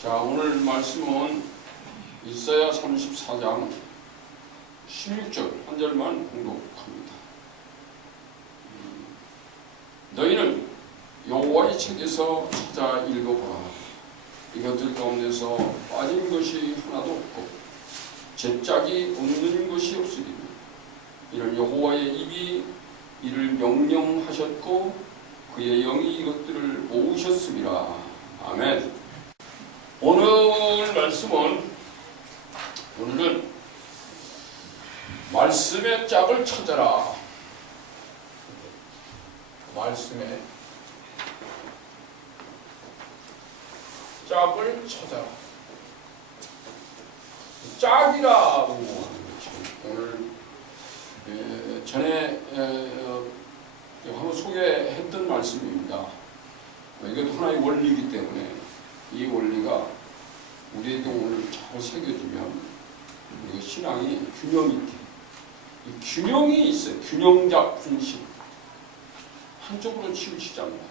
자, 오늘 말씀은 이사야 34장 16절 한 절만 공독합니다. 너희는 여호와의 책에서 찾아 읽어보라. 이것들 가운데서 빠진 것이 하나도 없고 제짝이 없는 것이 없으리니 이는 여호와의 입이 이를 명령하셨고 그의 영이 이것들을 모으셨습니다. 아멘. 오늘 말씀은 오늘은 말씀의 짝을 찾아라. 말씀의 짝을 찾아라. 짝이라고 하는 거죠. 오늘 전에 한번 소개했던 말씀입니다. 이것도 하나의 원리이기 때문에 이 원리가 우리에게 오늘 잘 새겨지면 우리가 신앙이 균형 있게, 이 균형이 있어요. 균형 잡힌 신앙. 한쪽으로 치우치지 않는다.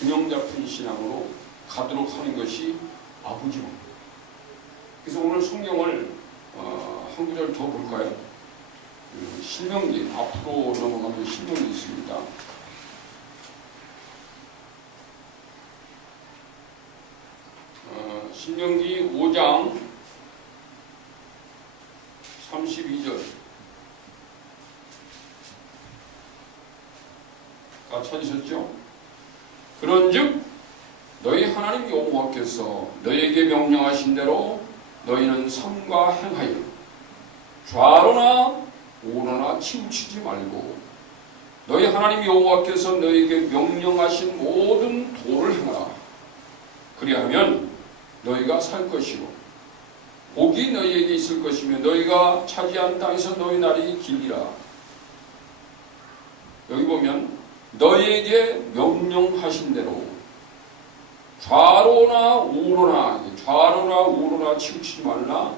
균형 잡힌 신앙으로 가도록 하는 것이 아버지입니다. 그래서 오늘 성경을 한 구절 더 볼까요? 신명기, 앞으로 넘어가면 신명기 있습니다. 신명기 5장 32절 다 찾으셨죠? 그런즉 너희 하나님 여호와께서 너희에게 명령하신 대로 너희는 삼가 행하여 좌로나 우로나 치우치지 말고 너희 하나님 여호와께서 너희에게 명령하신 모든 도를 행하라. 그리하면 너희가 살 것이고 복이 너희에게 있을 것이며 너희가 차지한 땅에서 너희 날이 길리라. 여기 보면 너희에게 명령하신 대로 좌로나 우로나 치우치지 말라.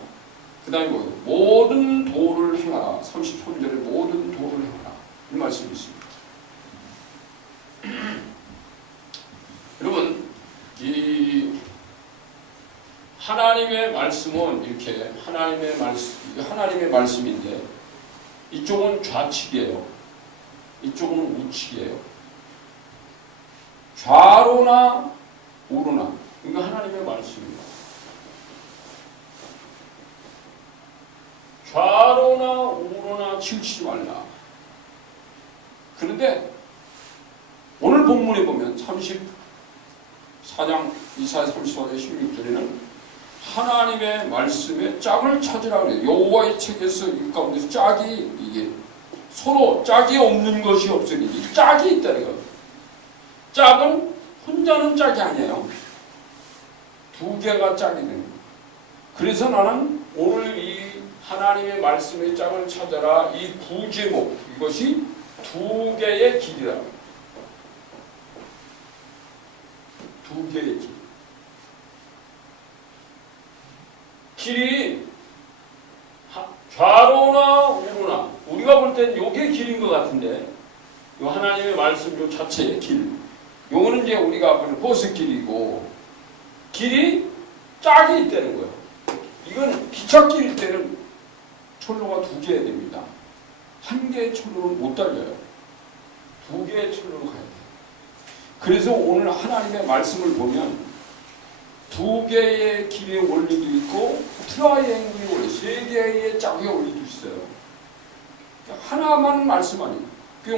그 다음에 뭐예요? 모든 도를 행하라. 33절에 모든 도를 행하라. 이 말씀이 있습니다. 여러분, 이 하나님의 말씀은 이렇게 하나님의 말씀인데 이쪽은 좌측이에요. 이쪽은 우측이에요. 좌로나 우로나 이거 하나님의 말씀입니다. 좌로나 우로나 치우치지 말라. 그런데 오늘 본문에 보면 34장 이사야 34장 16절에는 하나님의 말씀의 짝을 찾으라 그래요. 여호와의 책에서 이 가운데서 짝이 이게 서로 짝이 없는 것이 없으니 이 짝이 있다는 거예요. 짝은 혼자는 짝이 아니에요. 두 개가 짝이 되는 거예요. 그래서 나는 오늘 이 하나님의 말씀의 짝을 찾아라 이 부제목 이것이 두 개의 길이라. 두 개의 길. 길이 좌로나 우로나 우리가 볼 땐 요게 길인 것 같은데 요 하나님의 말씀 요 자체의 길 요거는 이제 우리가 보는 버스길이고 길이 짝이 있다는 거예요. 이건 기찻길일 때는 철로가 두 개야 됩니다. 한 개의 철로는 못 달려요. 두 개의 철로로 가야 돼요. 그래서 오늘 하나님의 말씀을 보면 두 개의 길의 원리도 있고 트라이앵글의 원리, 세 개의 짝의 원리도 있어요. 하나만 말씀 아니에요.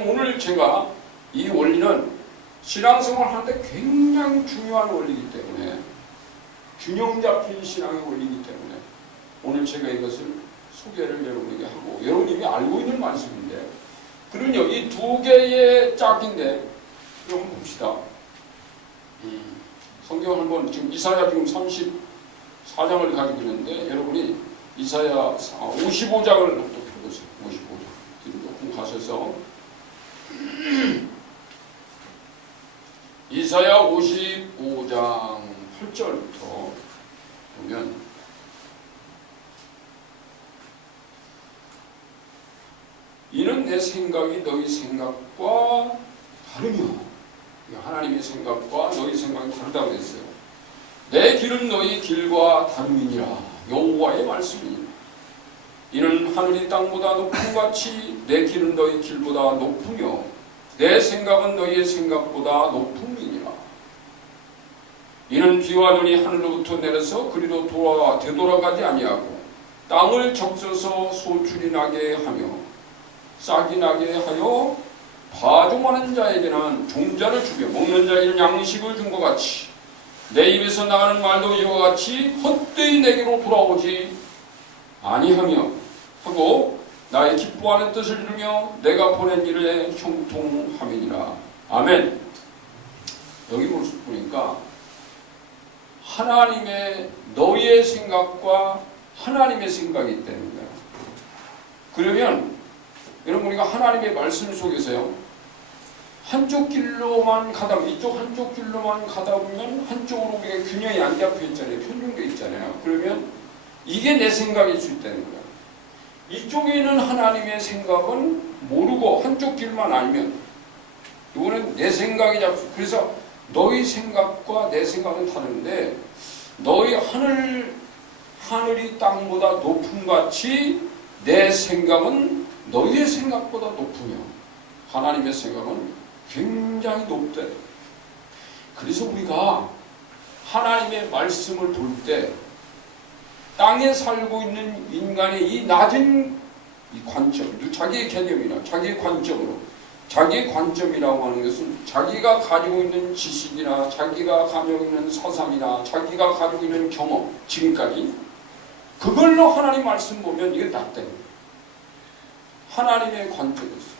오늘 제가 이 원리는 신앙생활 하는데 굉장히 중요한 원리이기 때문에 균형 잡힌 신앙의 원리이기 때문에 오늘 제가 이것을 소개를 여러분에게 하고 여러분이 이미 알고 있는 말씀인데 그러면요 이 두 개의 짝인데 한번 봅시다. 성경 한번 지금 이사야 지금 34장을 가지고 있는데 여러분이 이사야 55장을 또 펴보세요. 55장 뒤로 조금 가셔서 이사야 55장 8절부터 보면 이는 내 생각이 너희 생각과 다르며 하나님의 생각과 너희 생각이 다르다고 했어요. 내 길은 너희 길과 다름이니라. 여호와의 말씀이니라. 이는 하늘이 땅보다 높음 같이 내 길은 너희 길보다 높으며 내 생각은 너희의 생각보다 높음이니라. 이는 비와 눈이 하늘로부터 내려서 그리로 되돌아가지 아니하고 땅을 적셔서 소출이 나게 하며 싹이 나게 하여 파종하는 자에게는 종자를 주며 먹는 자에게는 양식을 준 것 같이 내 입에서 나가는 말도 이와 같이 헛되이 내게로 돌아오지 아니하며 하고 나의 기뻐하는 뜻을 이루며 내가 보낸 일에 형통함이니라. 아멘. 여기 보니까 하나님의 너희의 생각과 하나님의 생각이 있다는 거예요. 그러면 여러분 우리가 하나님의 말씀 속에서요 한쪽 길로만 가다 이쪽 한쪽 길로만 가다 보면 한쪽으로 우리가 균형이 안 잡혀 있잖아요. 편중되어 있잖아요. 그러면 이게 내 생각일 수 있다는 거예요. 이쪽에 있는 하나님의 생각은 모르고 한쪽 길만 알면 이거는 내 생각이 잡혀. 그래서 너희 생각과 내 생각은 다른데 너희 하늘이 땅보다 높음 같이 내 생각은 너희의 생각보다 높으며 하나님의 생각은 굉장히 높대. 그래서 우리가 하나님의 말씀을 볼 때 땅에 살고 있는 인간의 이 낮은 이 관점, 자기의 개념이나 자기의 관점으로, 자기의 관점이라고 하는 것은 자기가 가지고 있는 지식이나 자기가 가지고 있는 사상이나 자기가 가지고 있는 경험, 지금까지 그걸로 하나님 말씀 보면 이게 낮다. 하나님의 관점에서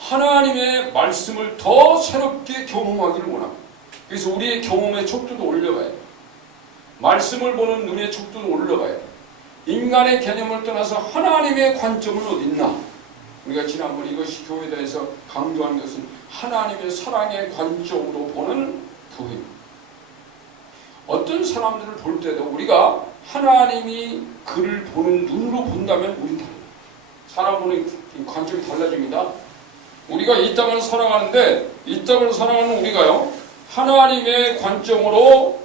하나님의 말씀을 더 새롭게 경험하기를 원합니다. 그래서 우리의 경험의 척도도 올려가야 돼요. 말씀을 보는 눈의 척도도 올라가야 돼요. 인간의 개념을 떠나서 하나님의 관점은 어디 있나? 우리가 지난번 이것이 교회에 대해서 강조한 것은 하나님의 사랑의 관점으로 보는 교회입니다. 어떤 사람들을 볼 때도 우리가 하나님이 그를 보는 눈으로 본다면 우린 달라요. 사람 보는 관점이 달라집니다. 우리가 이 땅을 살아가는데 이 땅을 살아가는 우리가요 하나님의 관점으로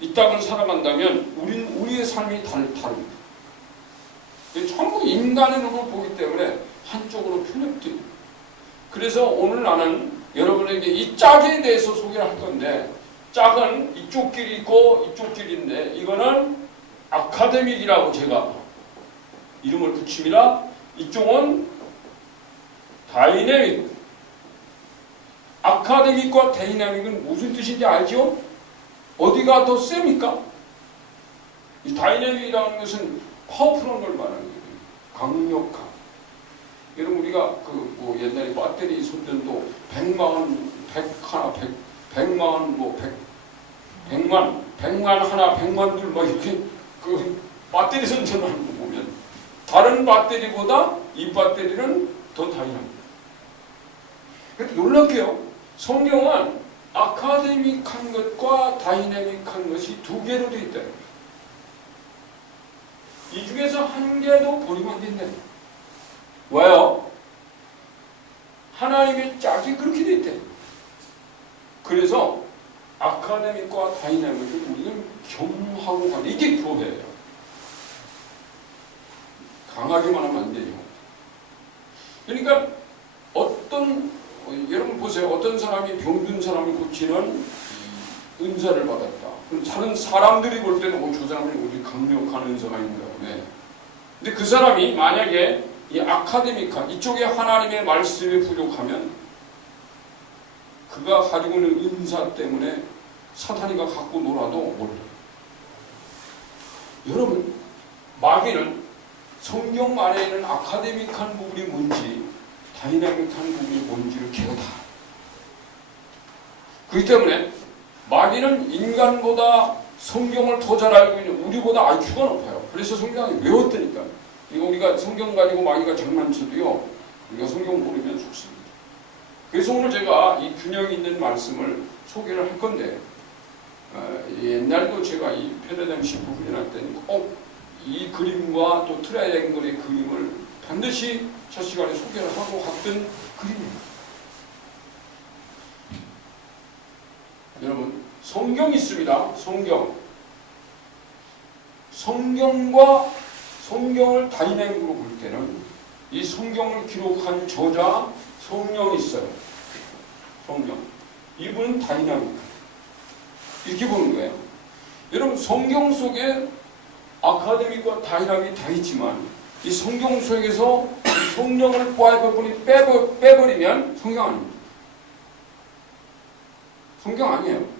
이 땅을 살아간다면 우리의 삶이 다릅니다. 전부 인간의 눈으로 보기 때문에 한쪽으로 편협돼요. 그래서 오늘 나는 여러분에게 이 짝에 대해서 소개를 할 건데 짝은 이쪽 길이 있고 이쪽 길인데 이거는 아카데믹이라고 제가 이름을 붙입니다. 이쪽은 다이내믹. 아카데믹과 다이내믹은 무슨 뜻인지 알죠? 어디가 더 셉니까? 이 다이내믹이라는 것은 파워풀한 걸 말하는 거예요. 강력한. 여러분 우리가 뭐 옛날에 배터리 손전도 100만 하나 100만 둘 막 이렇게 배터리 손전하는 거 보면 다른 배터리보다 이 배터리는 더 다이나믹. 근데 놀랍게요. 성경은 아카데믹한 것과 다이내믹한 것이 두 개로 되어 있다. 이 중에서 한 개도 버리면 안 된다. 왜요? 하나님의 짝이 그렇게 되어 있다. 그래서 아카데믹과 다이내믹을 우리는 겸하고 가는 이게 교회예요. 강하게만 하면 안 되죠. 그러니까 여러분 보세요. 어떤 사람이 병든 사람을 고치는 은사를 받았다. 그럼 다른 사람들이 볼 때는 저 사람이 우리 강력한 은사가 있는가 보네. 근데 그 사람이 만약에 이 아카데믹한 이쪽에 하나님의 말씀이 부족하면 그가 가지고 있는 은사 때문에 사탄이가 갖고 놀아도 몰라요. 여러분 마귀는 성경 안에 있는 아카데믹한 부분이 뭔지 다이나믹한 부분이 뭔지를 걔가 다 알아요. 그렇기 때문에 마귀는 인간보다 성경을 더 잘 알고 있는 우리보다 IQ가 높아요. 그래서 성경이 외웠다니까. 이거 우리가 성경 가지고 마귀가 장난쳐도요 우리가 성경 모르면 죽습니다. 그래서 오늘 제가 이 균형 있는 말씀을 소개를 할 건데 옛날도 제가 이 패러다임 시프 훈련할 때는 꼭 이 그림과 또 트라이앵글의 그림을 반드시 첫 시간에 소개를 하고 갔던 그림입니다. 여러분 성경이 있습니다. 성경. 성경과 성경을 다이내믹으로 볼 때는 이 성경을 기록한 저자 성령이 있어요. 성령. 이분은 다이내믹. 이렇게 보는 거예요. 여러분 성경 속에 아카데믹과 다이나믹이 다 있지만 이 성경 속에서 이 성령을 빼버리면 성경 아닙니다. 성경 아니에요.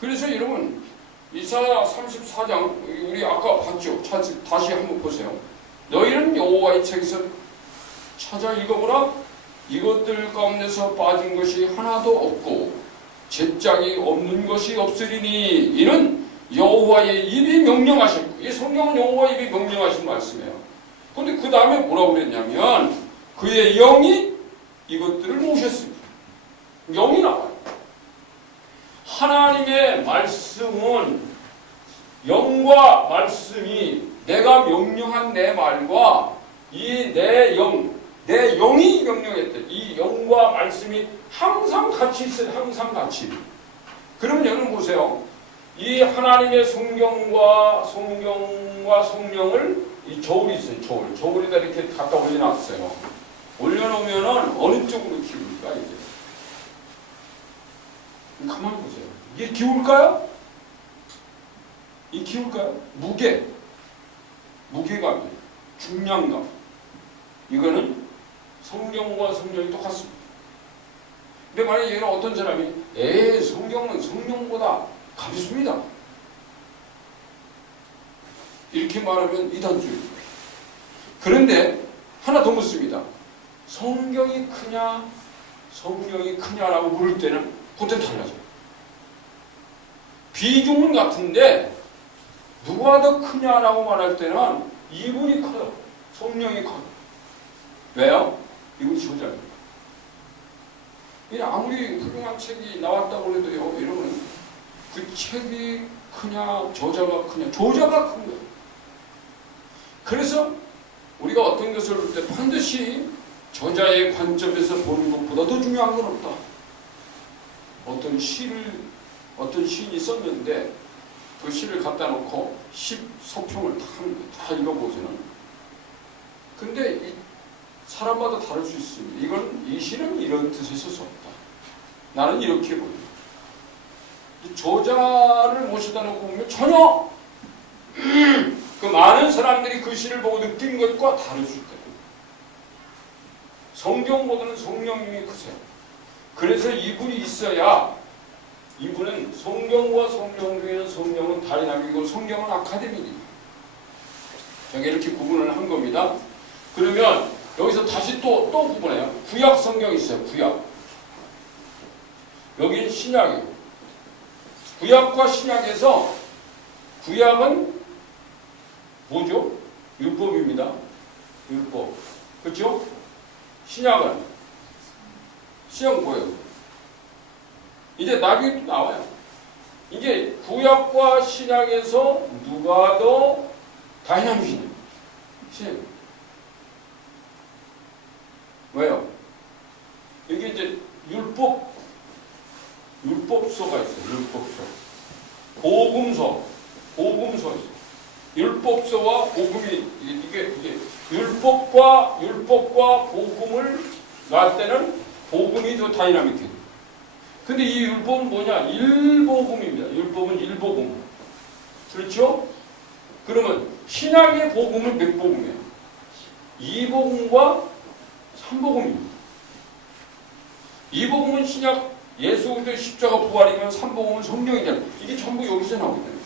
그래서 여러분 이사야 34장 우리 아까 봤죠? 다시 한번 보세요. 너희는 여호와의 책에서 찾아 읽어보라. 이것들 가운데서 빠진 것이 하나도 없고 제짝이 없는 것이 없으리니 이는 여호와의 입이 명령하셨고, 이 성경은 여호와의 입이 명령하신 말씀이에요. 그런데 그 다음에 뭐라고 그랬냐면 그의 영이 이것들을 모으셨습니다. 영이 나와요. 하나님의 말씀은 영과 말씀이 내가 명령한 내 말과 이 내 영이 명령했대. 이 영과 말씀이 항상 같이 있어요. 항상 같이. 그러면 여러분 보세요. 이 하나님의 성경과 성령을 이 저울이 있어요. 저울에다 이렇게 갖다 올려놨어요. 올려놓으면은 어느 쪽으로 기울까 이게? 가만히 보세요. 이게 기울까요? 이 기울까요? 무게감이에요. 중량감. 이거는 성경과 성령이 똑같습니다. 근데 만약에 얘는 어떤 사람이 성경은 성령보다 가볍습니다. 이렇게 말하면 이단주의입니다. 그런데 하나 더 묻습니다. 성경이 크냐라고 물을 때는 그때 달라져요. 비중은 같은데 누가 더 크냐라고 말할 때는 이분이 커요. 성령이 커요. 왜요? 이분이 저자입니다. 아무리 훌륭한 책이 나왔다고 해도요, 여러분 그 책이 크냐 저자가 크냐, 저자가 큰 거예요. 그래서 우리가 어떤 것을 볼 때 반드시 저자의 관점에서 보는 것보다 더 중요한 건 없다. 어떤 시인이 썼는데 그 시를 갖다 놓고 10서평을 다 읽어보세요. 근데 이 사람마다 다를 수 있습니다. 이 시는 이런 뜻에서 썼다. 나는 이렇게 봅니다. 저자를 모셔다 놓고 보면 전혀 그 많은 사람들이 그 시를 보고 느낀 것과 다를 수 있다. 성경보다는 성령님이 크세요. 그래서 이분이 있어야, 이분은 성경과 성령 중에는 성령은 다이나믹이고 성경은 아카데미입니다. 제가 이렇게 구분을 한 겁니다. 그러면 여기서 다시 또 구분해요. 구약 성경이 있어요. 구약. 여기는 신약이에요. 구약과 신약에서 구약은 뭐죠? 율법입니다. 율법. 그렇죠? 신약은 뭐예요? 이제 나중에 또 나와요. 이제 구약과 신약에서 누가 더 다이나믹이냐? 신약. 왜요? 이게 이제 율법서가 있어요. 율법서. 복음서 있어요. 율법서와 복음이 이게 율법과 복음을 놔 때는 복음이 더 다이나믹해요. 근데 이 율법은 뭐냐? 일복음입니다. 율법은 일복음. 그렇죠? 그러면 신약의 복음은 몇 복음이에요? 2복음과 3복음입니다. 2복음은 신약 예수 그리스도의 십자가 부활이면 3복음은 성령이잖아요. 이게 전부 여기서 나오거든요.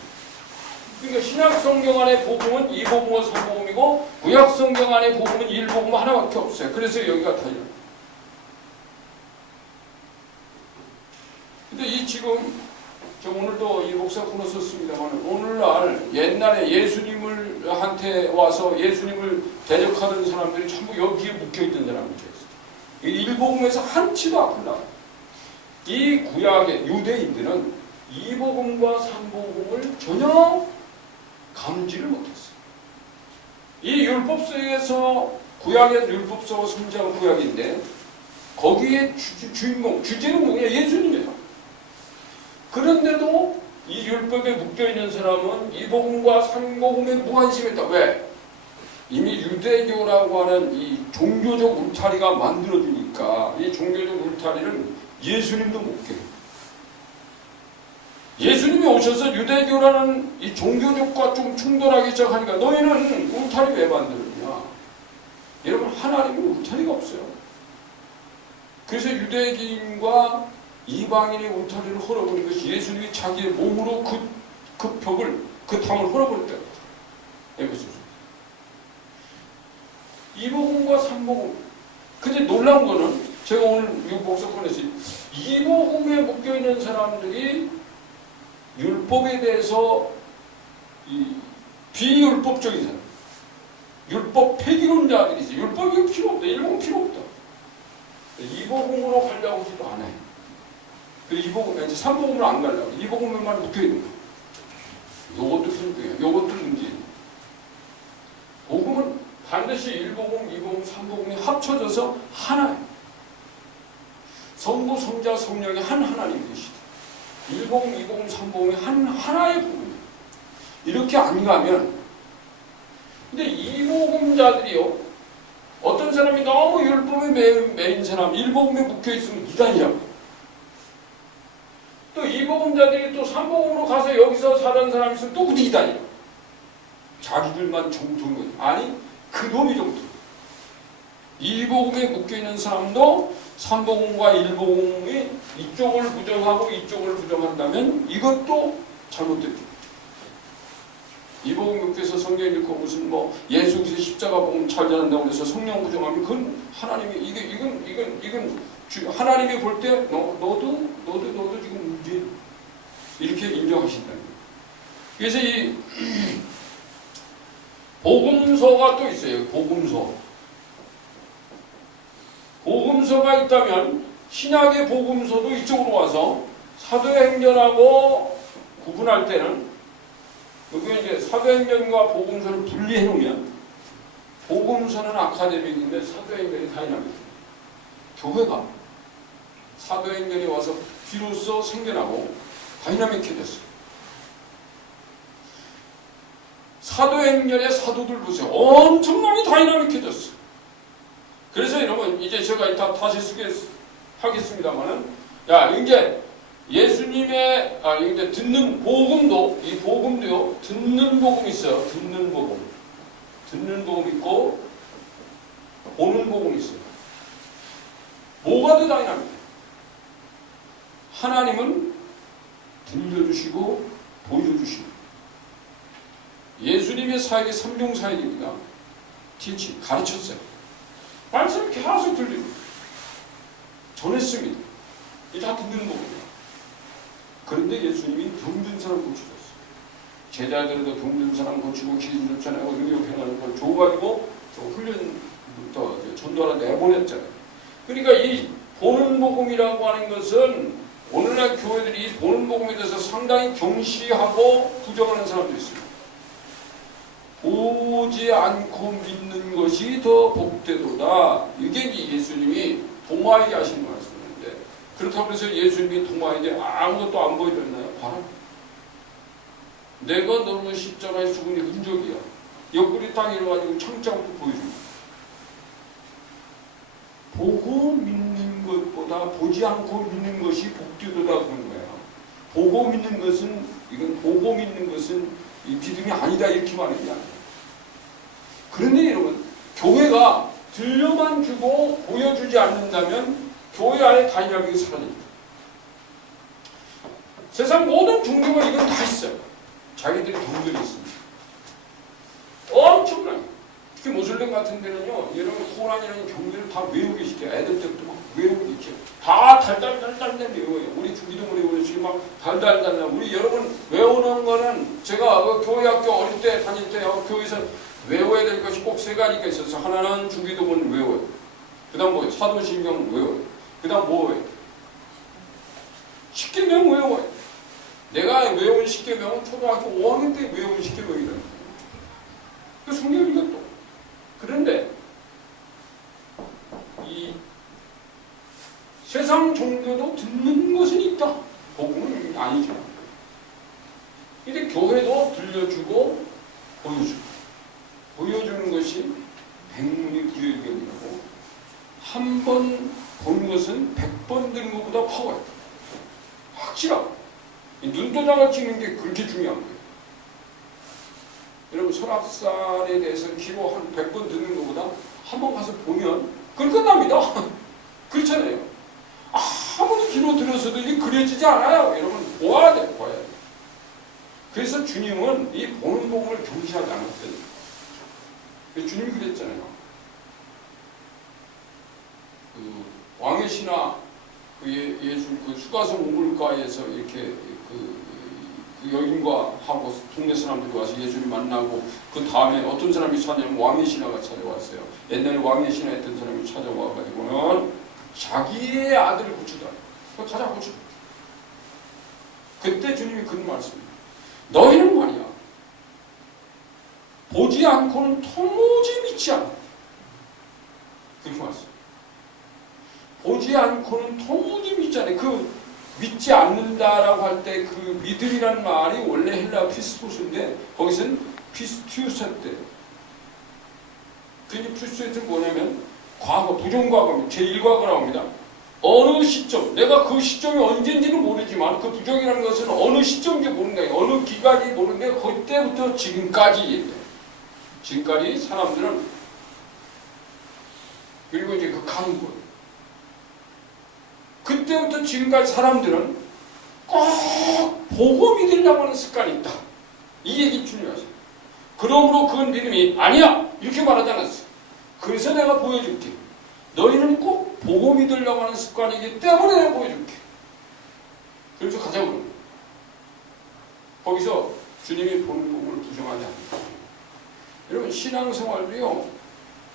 그러니까 신약 성경 안의 복음은 2복음과 3복음이고 구약 성경 안의 복음은 1복음 하나밖에 없어요. 그래서 여기가 달라요. 근데 지금 저 오늘도 이 목사 분을 썼습니다만 오늘날 옛날에 예수님한테 와서 예수님을 대적하던 사람들이 전부 여기에 묶여있던 사람들이었어요. 이 일복음에서 한치도 앞을 나와요. 이 구약의 유대인들은 2복음과 3복음을 전혀 감지를 못했어요. 이 율법서에서 구약의 율법서와 성경 구약인데 거기에 주제는 뭐냐? 예수님이에요. 그런데도 이 율법에 묶여있는 사람은 이 복음과 산복음에 무관심했다. 왜? 이미 유대교라고 하는 이 종교적 울타리가 만들어지니까 이 종교적 울타리는 예수님도 못 깨요. 예수님이 오셔서 유대교라는 이 종교적과 좀 충돌하기 시작하니까 너희는 울타리 왜 만들었냐? 여러분, 하나님은 울타리가 없어요. 그래서 유대인과 이방인의 울타리를 헐어버린 것이 예수님이 자기의 몸으로 그 벽을, 그 담을 헐어버렸다. 에베소서. 이복음과 삼복음. 근데 놀라운 거는 제가 오늘 이 복습권에서 이복음에 묶여있는 사람들이 율법에 대해서 이 비율법적인 사람, 율법 폐기론자들이 있어요. 율법이 필요 없다. 일복음 필요 없다. 이복음으로 가려고 하지도 않아요. 이복음, 이제 삼복음으로 안 가려고. 이복음에만 묶여있는 거예요. 요것도 순수해요. 요것도 문제예요. 복음은 반드시 일복음, 이복음, 삼복음이 합쳐져서 하나예요. 성부, 성자, 성령이 한 하나님 되시다. 일복음, 이복음, 삼복음이 하나의 부분이에요. 이렇게 안 가면, 근데 이복음자들이요, 어떤 사람이 너무 율법에 매인 사람, 일복음에 묶여있으면 이단이라고. 또 이복음자들이 또 삼복음으로 가서 여기서 사는 사람이 있으면 또 이단이라고. 자기들만 정통인 거지. 아니, 그놈이 정통. 이복음에 묶여있는 사람도 삼복음과 일복음이 이쪽을 부정하고 이쪽을 부정한다면 이것도 잘못됐죠. 이복음 묶여서 성경 읽고 무슨 뭐 예수 그리스도 십자가 복음 잘 전한다고 해서 성령 부정하면 그건 하나님이 이건 하나님이 볼 때 너도 지금 문제 이렇게 인정하신다는 거예요. 그래서 이 복음서가 또 있어요. 복음서가 있다면 신약의 복음서도 이쪽으로 와서 사도행전하고 구분할 때는 여기 이제 사도행전과 복음서를 분리해 놓으면 복음서는 아카데믹인데 사도행전이 다이나믹. 교회가 사도행전이 와서 비로소 생겨나고 다이나믹해졌어요. 사도행전의 사도들 보세요. 엄청나게 다이나믹해졌어요. 그래서 여러분 이제 제가 다시 하겠습니다만은 이제 예수님의 이제 듣는 복음도 이 복음도요 듣는 복음 있어요. 듣는 복음 있고 보는 복음 있어요. 뭐가 더 다이나믹해? 하나님은 들려주시고 보여주시고 예수님의 사역이 삼중 사역입니다. 티치 가르쳤어요. 말씀을 계속 들리고 전했습니다. 이게 다 듣는 복음이에요. 그런데 예수님이 병든 사람 고쳐줬어요. 제자들도 병든 사람 고치고 기름 줬잖아요. 능력행하는 걸 줘가지고 훈련부터 전도하러 내보냈잖아요. 그러니까 이 보는 복음이라고 하는 것은 오늘날 교회들이 이 보는 복음에 대해서 상당히 경시하고 부정하는 사람도 있습니다. 보지 않고 믿는 것이 더 복되도다. 이게 예수님이 도마에게 하신 말씀인데 그렇다고 해서 예수님이 도마에게 아무것도 안 보여줬나요? 봐라. 내가 너를 십자가에 죽은 흔적이야. 옆구리 딱 일어가지고 창자부터 보여줍니다. 보고 믿는 것보다 보지 않고 믿는 것이 복되도다 그런 거야. 보고 믿는 것은 이 믿음이 아니다 이렇게 말하는 게 아니에요. 그런데 여러분 교회가 들려만 주고 보여주지 않는다면 교회 안에 다이나믹이 사라집니다. 세상 모든 종교가 이건 다 있어요. 자기들이 경전이 있습니다. 엄청나게. 특히 모슬렘 같은 데는요, 여러분 코란이라는 경전을 다 외우게 시켜요. 애들 때부터 막 외우게 시켜요. 다 달달달달 외워요. 우리 주기도문에 외우듯이 막 달달달달. 우리 여러분 외우는 거는 제가 교회 학교 어릴 때 다닐 때 교회에서 외워야 될 것이 꼭 세 가지가 있어서 하나는 주기도문 외워요. 그 다음 뭐예요? 사도신경 외워요. 그 다음 뭐예요? 십계명 외워요. 내가 외운 십계명은 초등학교 5학년 때 외운 십계명이다. 그 성경 이것도. 그런데 이 세상 종교도 듣는 것은 있다. 복음은 아니죠. 근데 교회도 들려주고 보여주는 것이 백문이 불여일견이라고. 한 번 본 것은 100번 들은 것보다 파워가 있다. 확실하고. 눈도장을 찍는 게 그렇게 중요한 거예요. 여러분 설악산에 대해서 기로 한 100번 듣는 것보다 한 번 가서 보면 그건 끝납니다. 그렇잖아요. 아무리 기로 들어서도 이게 그려지지 않아요. 여러분 보아야 돼요. 보아야 돼요. 그래서 주님은 이 보는 복음을 경시하지 않았어요. 주님이 그랬잖아요. 왕의 신하 예수 수가성 우물가에서 이렇게 그 여인과 하고 동네 사람들이 와서 예수를 만나고 그 다음에 어떤 사람이 찾아오면 왕의 신하가 찾아왔어요. 옛날에 왕의 신하 했던 사람이 찾아와가지고는 자기의 아들을 고치다. 가자 고쳐. 그때 주님이 그런 말씀이에요. 너희는 말이야. 보지 않고는 도무지 믿지 않아. 그렇게 말씀. 보지 않고는 도무지 믿지 않아. 그 믿지 않는다라고 할 때 그 믿음이라는 말이 원래 헬라 피스토스인데 거기서는 피스티우스인데 그 피스티우스는 뭐냐면 과거, 부정과거입니다. 제1과거라고 합니다. 어느 시점, 내가 그 시점이 언제인지는 모르지만 그 부정이라는 것은 어느 시점인지 모르는 거예요. 어느 기간이 모르는데 그때부터 지금까지 얘기해요. 지금까지 사람들은 그리고 이제 그 강구 그때부터 지금까지 사람들은 꼭 보고 믿으려고 하는 습관이 있다. 이 얘기 중요하죠. 그러므로 그건 믿음이 아니야 이렇게 말하지 않았어요. 그래서 내가 보여줄게. 너희는 꼭 보고 믿으려고 하는 습관이기 때문에 내가 보여줄게. 그래서 가자고. 거기서 주님이 보는 복음을 부정하지 않는다. 여러분 신앙생활도요.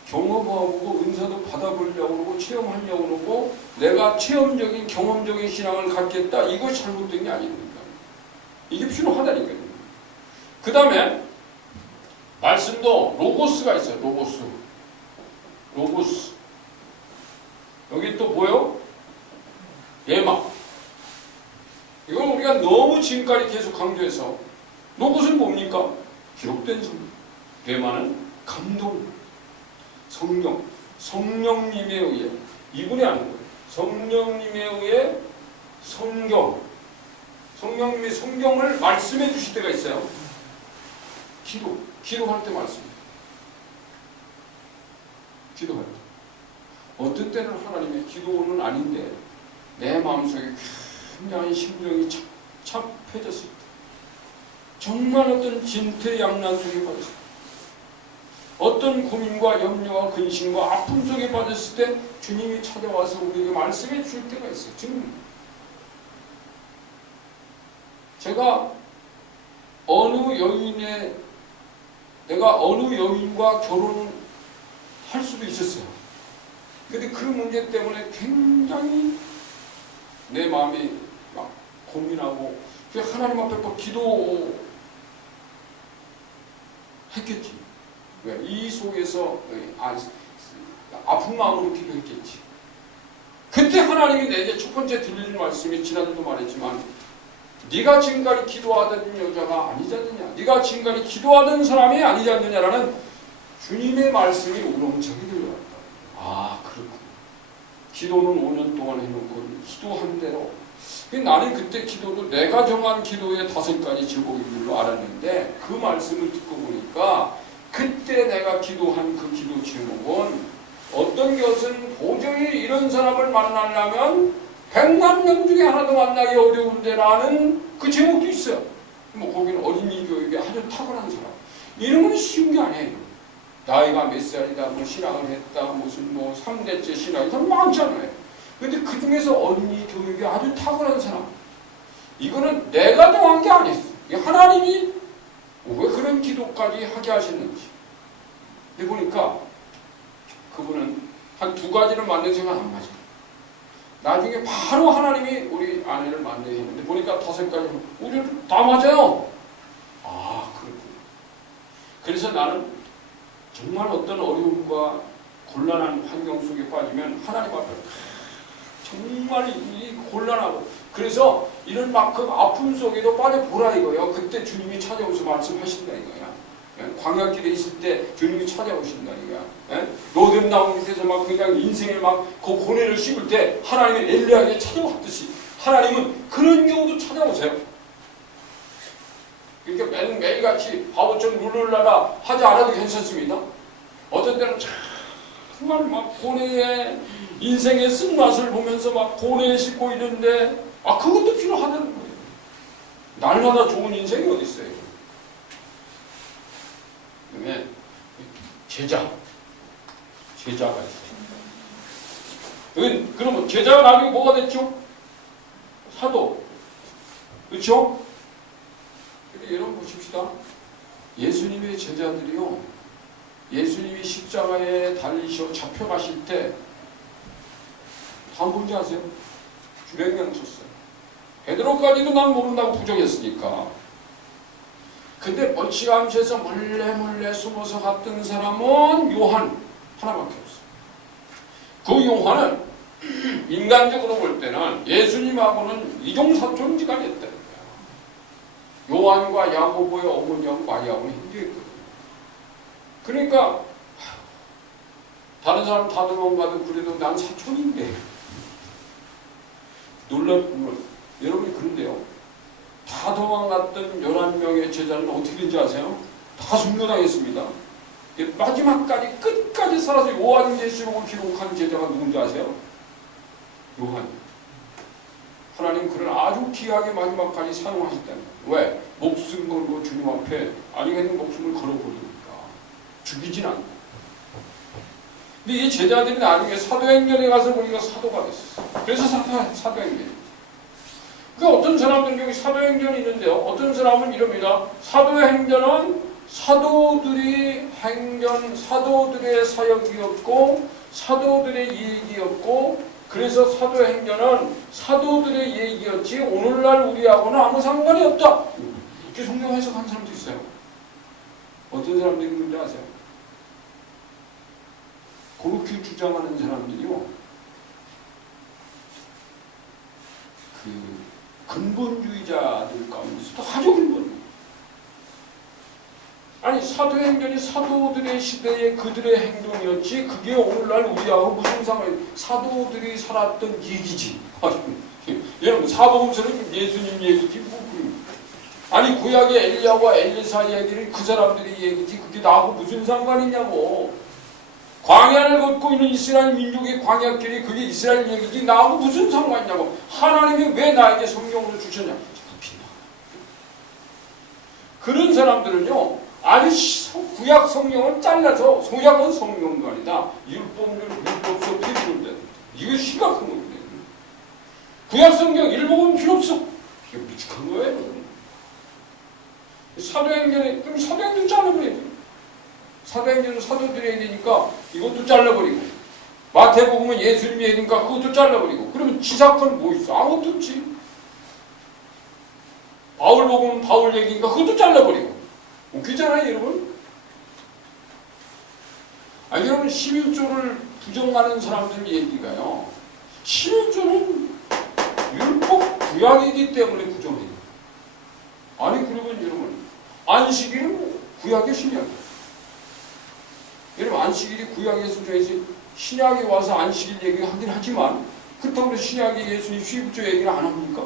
경험하고 은사도 받아보려고 그러고 체험하려고 그러고 내가 체험적인 경험적인 신앙을 갖겠다. 이거 잘못된 게 아닙니까? 이게 필요하다니까요. 그 다음에 말씀도 로고스가 있어요. 로고스. 여기 또 뭐요? 레마. 이건 우리가 너무 지금까지 계속 강조해서 로고스는 뭡니까? 기록된 성경. 레마는 감동. 성령님에 의해 이분이 아닌 거예요. 성령님에 의해 성령님이 성경을 말씀해 주실 때가 있어요. 기도할 때 말씀. 기도할 때. 어떤 때는 하나님의 기도는 아닌데 내 마음속에 굉장히 심령이 착잡해졌을 때 정말 어떤 진퇴양난 속에 빠졌을 때 어떤 고민과 염려와 근심과 아픔 속에 빠졌을 때 주님이 찾아와서 우리에게 말씀해 줄 때가 있어요. 지금 제가 내가 어느 여인과 결혼할 수도 있었어요. 근데 그 문제 때문에 굉장히 내 마음이 막 고민하고 하나님 앞에 막 기도했겠지. 왜? 이 속에서 아픈 마음으로 기도했겠지. 그때 하나님이 내게 첫 번째 들려준 말씀이 지난주도 말했지만 네가 지금까지 기도하던 여자가 아니지 않느냐, 네가 지금까지 기도하던 사람이 아니지 않느냐라는 주님의 말씀이 우렁차게 들려왔다. 그렇군. 기도는 5년 동안 해놓고 기도한 대로. 나는 그때 기도도 내가 정한 기도의 5가지 제목인 줄로 알았는데 그 말씀을 듣고 보니까 그때 내가 기도한 그 기도 제목은 어떤 것은 도저히 이런 사람을 만나려면 100만 명 중에 하나도 만나기 어려운데 라는 그 제목도 있어요. 거기는 어린이 교육에 아주 탁월한 사람. 이런 건 쉬운 게 아니에요. 나이가 몇 살이다, 신앙을 했다, 무슨 3대째 신앙이 참 많잖아요. 근데 그 중에서 어린이 교육에 아주 탁월한 사람. 이거는 내가 정한 게 아니었어. 하나님이 왜 그런 기도까지 하게 하셨는지. 근데 보니까 그분은 한 2가지를 만든 생각 안 맞아요. 나중에 바로 하나님이 우리 아내를 만나게 했는데 보니까 5가지 우리는 다 맞아요. 그렇군요. 그래서 나는 정말 어떤 어려움과 곤란한 환경 속에 빠지면 하나님 앞에 정말 이 곤란하고 그래서 이런 막 그 아픔 속에도 빠져보라 이거예요. 그때 주님이 찾아오셔서 말씀하신다 이거야. 광야길에 있을 때 주님이 찾아오신다 이거야. 로뎀 나무 밑에서 막 그냥 인생을 막 그 고뇌를 씹을 때 하나님은 엘리야에게 찾아왔듯이 하나님은 그런 경우도 찾아오세요. 그러니까 매일같이 바보처럼 룰루랄라 하지 않아도 괜찮습니다. 어떤 때는 정말 막 고뇌의 인생의 쓴맛을 보면서 막 고뇌에 싣고 있는데 그것도 필요하다는 거예요. 날마다 좋은 인생이 어디 있어요? 그다음에 제자가 있어요. 그러면 제자가 나중에 뭐가 됐죠? 사도. 그렇죠? 근데 여러분 보십시다. 예수님의 제자들이요. 예수님이 십자가에 달리셔 잡혀가실 때 다 뭔지 아세요? 주랭랑 쳤어요. 베드로까지도 난 모른다고 부정했으니까. 근데 멀찌감치해서 몰래 숨어서 갔던 사람은 요한 하나밖에 없어요. 그 요한은 인간적으로 볼 때는 예수님하고는 이종사촌지간이었다는 거야. 요한과 야고보의 어머니하고 마리아하고는 형제였거든요. 그러니까 다른 사람 다 도망가도 그래도 난 사촌인데 여러분이 그런데요. 다 도망갔던 11명의 제자는 어떻게 된지 아세요? 다 순교당했습니다. 마지막까지 끝까지 살아서 요한계시록을 기록한 제자가 누군지 아세요? 요한. 하나님 그를 아주 귀하게 마지막까지 사용하셨다는 거예요. 왜? 목숨 걸고 주님 앞에 아니겠는 목숨을 걸어버리니까 죽이진 않고. 근데 이 제자들이 나중에 사도행전에 가서 보니까 사도가 됐어요. 그래서 사도행전. 그러니까 어떤 사람들은 여기 사도행전이 있는데요. 어떤 사람은 이럽니다. 사도행전은 사도들의 행전, 사도들의 사역이었고 사도들의 얘기였고 그래서 사도행전은 사도들의 얘기였지 오늘날 우리하고는 아무 상관이 없다. 이렇게 성경 해석한 사람도 있어요. 어떤 사람들이 있는지 아세요? 그렇게 주장하는 사람들이요. 그 근본주의자들 가운데서도 아주 근본. 아니 사도행전이 사도들의 시대에 그들의 행동이었지 그게 오늘날 우리하고 무슨 상관이 사도들이 살았던 얘기지. 여러분 사복음서는 예수님 얘기지 뭐. 아니 구약의 엘리야와 엘리사 얘기를 그 사람들이 얘기지 그게 나하고 무슨 상관이냐고. 광야를 걷고 있는 이스라엘 민족의 광야길이 그게 이스라엘 얘기지 나하고 무슨 상관이냐고. 하나님이 왜 나에게 성경을 주셨냐. 그런 사람들은요 아주 구약 성경을 잘라서 소약은 성경도 아니다. 율법서 폐지를 이거 심각한 겁니다. 구약 성경 일부분 필요 없어. 이거 미축한 거예요. 사도행전에 그럼 사도행전 잘라버려야지. 사도행전은 사도들이 해야 되니까 이것도 잘라버리고 마태복음은 예수님이 해야 되니까 그것도 잘라버리고 그러면 지사건 뭐 있어? 아무것도 없지. 바울복음은 바울 얘기니까 그것도 잘라버리고 웃기잖아요 여러분. 아니 여러분 11조를 부정하는 사람들 얘기가요 11조는 율법 구약이기 때문에 부정해요. 아니 그러면 여러분 안식일은 구약의 신약이에요. 여러분 안식일이 구약에서 저희서 신약이 와서 안식일 얘기를 하긴 하지만 그렇다고 해서 신약이 예수님 11조 얘기를 안 합니까?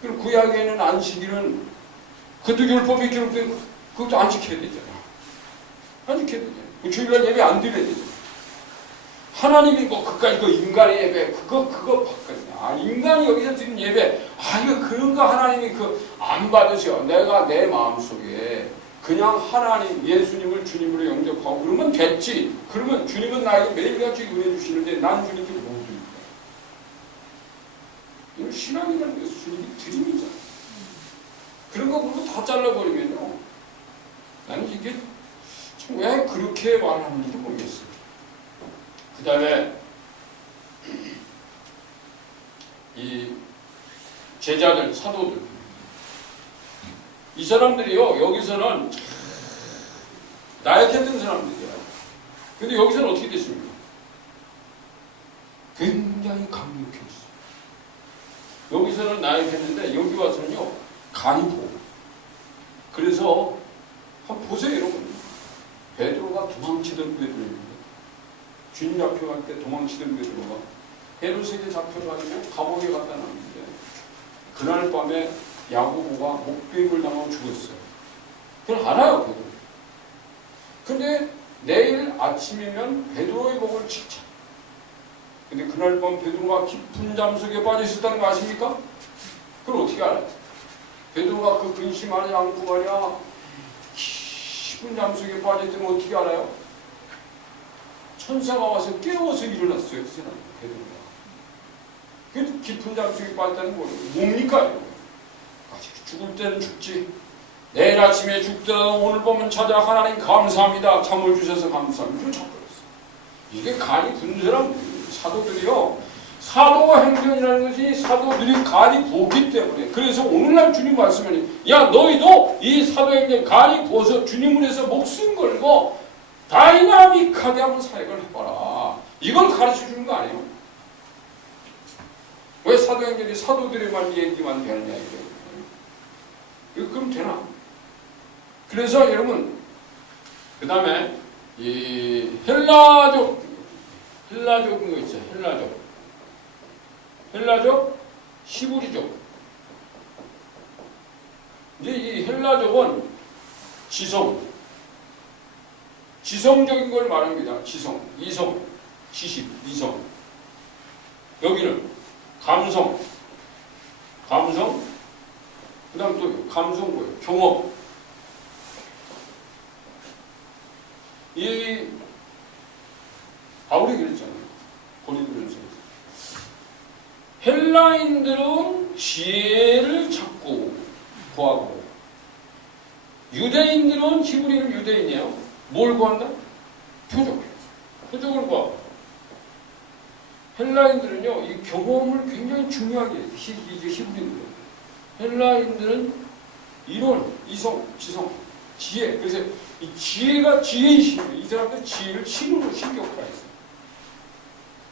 그럼 구약에는 안식일은 그것도 율법이 기록된 그것도 안 지켜야 되잖아. 안 지켜야 되잖아. 주일날 예배 안 드려야 되잖아. 하나님이 뭐 그까지 그 인간의 예배 그거 바꿔야 인간이 여기서 드린 예배 이거 그런 거 하나님이 안 받으셔. 내가 내 마음속에 그냥 하나님 예수님을 주님으로 영접하고 그러면 됐지. 그러면 주님은 나에게 매일같이 은혜 주시는데 난 주님께 못 드립니다. 이건 신앙이라는 것은 주님이 드림이잖아. 그런 거 그거 다 잘라버리면요 나는 이게 참 왜 그렇게 말하는지도 모르겠어요. 그 다음에 이 제자들, 사도들 이 사람들이요 여기서는 나약했던 사람들이야. 근데 여기서는 어떻게 됐습니까? 굉장히 강력했어요. 여기서는 나약했는데 여기 와서는요 간이 부어. 그래서 한번 보세요 여러분. 베드로가 도망치던 베드로입니다. 주님 잡혀갈 때 도망치던 베드로가 헤롯에게 잡혀가지고 감옥에 갖다 놨는데 그날 밤에 야고보가 목베임을 당하고 죽었어요. 그걸 알아요 베드로. 근데 내일 아침이면 베드로의 목을 치자. 근데 그날 밤 베드로가 깊은 잠 속에 빠져 있었다는 거 아십니까? 그걸 어떻게 알아요? 베드로가 그 근심하지 않고 말이야 깊은 잠 속에 빠져 있다면 어떻게 알아요? 천사가 와서 깨워서 일어났어요. 그 사람 베드로가. 그 깊은 잠 속에 빠졌다는 거 뭡니까? 죽을 때는 죽지. 내일 아침에 죽더라도 오늘 보면 찾아 하나님 감사합니다. 잠을 주셔서 감사합니다. 그걸 잡버렸어. 이게 간이 분 사람 사도들이요. 사도 행전이라는 것이 사도들이 간이 부었기 때문에. 그래서 오늘날 주님 말씀하니 야 너희도 이 사도 행전 간이 부어서 주님을 위해서 목숨 걸고 다이나믹하게 한번 사역을 해봐라. 이걸 가르쳐 주는 거 아니에요? 왜 사도 행전이 사도들의만 얘기만 되느냐 이거예요. 이거 그럼 되나? 그래서 여러분 그 다음에 이 헬라족인 거 있죠. 헬라족, 히브리족. 이제 이 헬라족은 지성적인 걸 말합니다. 이성, 지식, 이성. 여기는 감성. 그 다음 또 감성 뭐예요? 경험. 이 바울이 그랬잖아요. 고린도전서에서 헬라인들은 지혜를 찾고 구하고 유대인들은 히브리는 유대인이에요. 뭘 구한다? 표적을 구하고 헬라인들은요 이 경험을 굉장히 중요하게 해요. 히브리인들은 헬라인들은 이론, 이성, 지성, 지혜. 그래서 이 지혜가 지혜의 힘이에요. 이 사람들 지혜를 힘으로 신격화했어요.